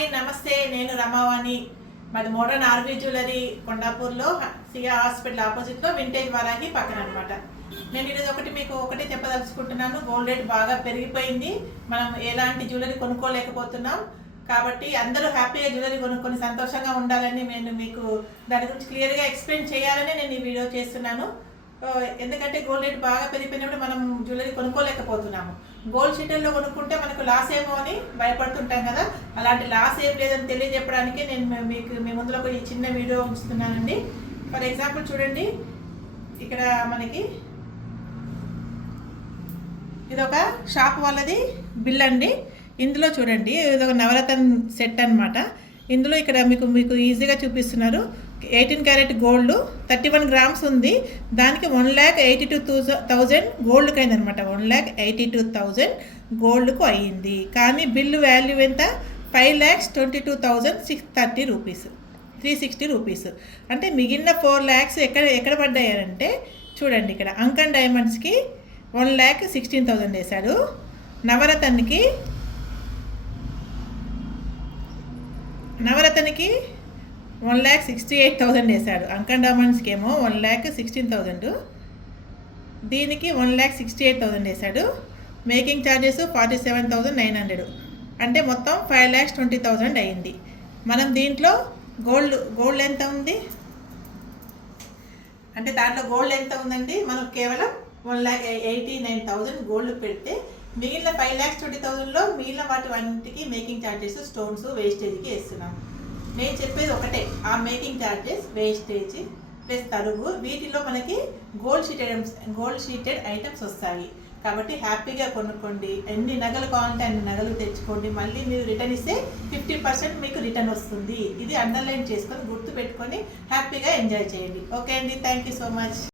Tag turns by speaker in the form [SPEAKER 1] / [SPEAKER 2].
[SPEAKER 1] Hi నమస్తే. నేను రమావాణి. మాది మోడర్న్ ఆర్వీ జ్యువెలరీ కొండాపూర్లో సియా హాస్పిటల్ ఆపోజిట్లో వింటేజ్ వారాగి పక్కన అనమాట నేను ఈరోజు ఒకటి మీకు ఒకటి చెప్పదలుచుకుంటున్నాను. గోల్డ్ రేట్ బాగా పెరిగిపోయింది. మనం ఎలాంటి జ్యువెలరీ కొనుక్కోలేకపోతున్నాం. కాబట్టి అందరూ హ్యాపీగా జ్యువెలరీ కొనుక్కొని సంతోషంగా ఉండాలని నేను మీకు దాని గురించి క్లియర్గా ఎక్స్ప్లెయిన్ చేయాలని నేను ఈ వీడియో చేస్తున్నాను. ఎందుకంటే గోల్డ్ రేట్ బాగా పెరిగిపోయినప్పుడు మనం జ్యువెలరీ కొనుక్కోలేకపోతున్నాము. గోల్డ్ షీటర్లో కొనుక్కుంటే మనకు లాస్ ఏమో అని భయపడుతుంటాం కదా. అలాంటి లాస్ ఏం లేదని తెలియజెప్పడానికి నేను మీకు మీ ముందులో ఒక ఈ చిన్న వీడియో ఉంచుతున్నానండి. ఫర్ ఎగ్జాంపుల్ చూడండి. ఇక్కడ మనకి ఇది ఒక షాప్ వాళ్ళది బిల్ అండి. ఇందులో చూడండి. ఇది ఒక నవరత్న సెట్ అన్నమాట. ఇందులో ఇక్కడ మీకు మీకు ఈజీగా చూపిస్తున్నారు. Eighteen carat gold thirty one grams ఉంది. దానికి one lakh eighty two thousand గోల్డ్కి అయింది అనమాట one lakh eighty two thousand గోల్డ్కు అయ్యింది కానీ బిల్లు వాల్యూ ఎంత? Five lakhs twenty two thousand six thirty rupees. Three sixty rupees. అంటే మిగిలిన ఫోర్ ల్యాక్స్ ఎక్కడ ఎక్కడ పడ్డాయంటే చూడండి ఇక్కడ. అంకన్ డైమండ్స్కి వన్ ల్యాక్ సిక్స్టీన్ థౌజండ్ వేశాడు. నవరత్నకి నవరత్నకి one lakh sixty eight thousand వేశాడు. అంకన్ డైమండ్స్కి ఏమో వన్ ల్యాక్ సిక్స్టీన్ థౌజండ్ దీనికి one lakh sixty eight thousand వేశాడు. Making charges forty seven thousand nine hundred అంటే మొత్తం ఫైవ్ ల్యాక్స్ ట్వంటీ థౌజండ్ అయ్యింది మనం దీంట్లో గోల్డ్ గోల్డ్ ఎంత ఉంది? అంటే దాంట్లో గోల్డ్ ఎంత ఉందండి? మనం కేవలం one lakh eighty nine thousand gold పెడితే మిగిలిన ఫైవ్ ల్యాక్స్ ట్వంటీ థౌజండ్లో మిగిలిన వాటి వంటికి మేకింగ్ ఛార్జెస్ స్టోన్స్ వేస్టేజ్కి వేస్తున్నాం. నేను చెప్పేది ఒకటే. ఆ మేకింగ్ ఛార్జెస్ వేస్టేజ్ ప్లస్ తరుగు వీటిలో మనకి gold sheeted gold sheeted items వస్తాయి. కాబట్టి హ్యాపీగా కొనుక్కోండి. ఎన్ని నగలు కావాలంటే అన్ని నగలు తెచ్చుకోండి. మళ్ళీ మీరు రిటర్న్ ఇస్తే ఫిఫ్టీ పర్సెంట్ మీకు రిటర్న్ వస్తుంది. ఇది అండర్లైన్ చేసుకొని గుర్తు పెట్టుకొని హ్యాపీగా ఎంజాయ్ చేయండి. ఓకే అండి. Thank you so much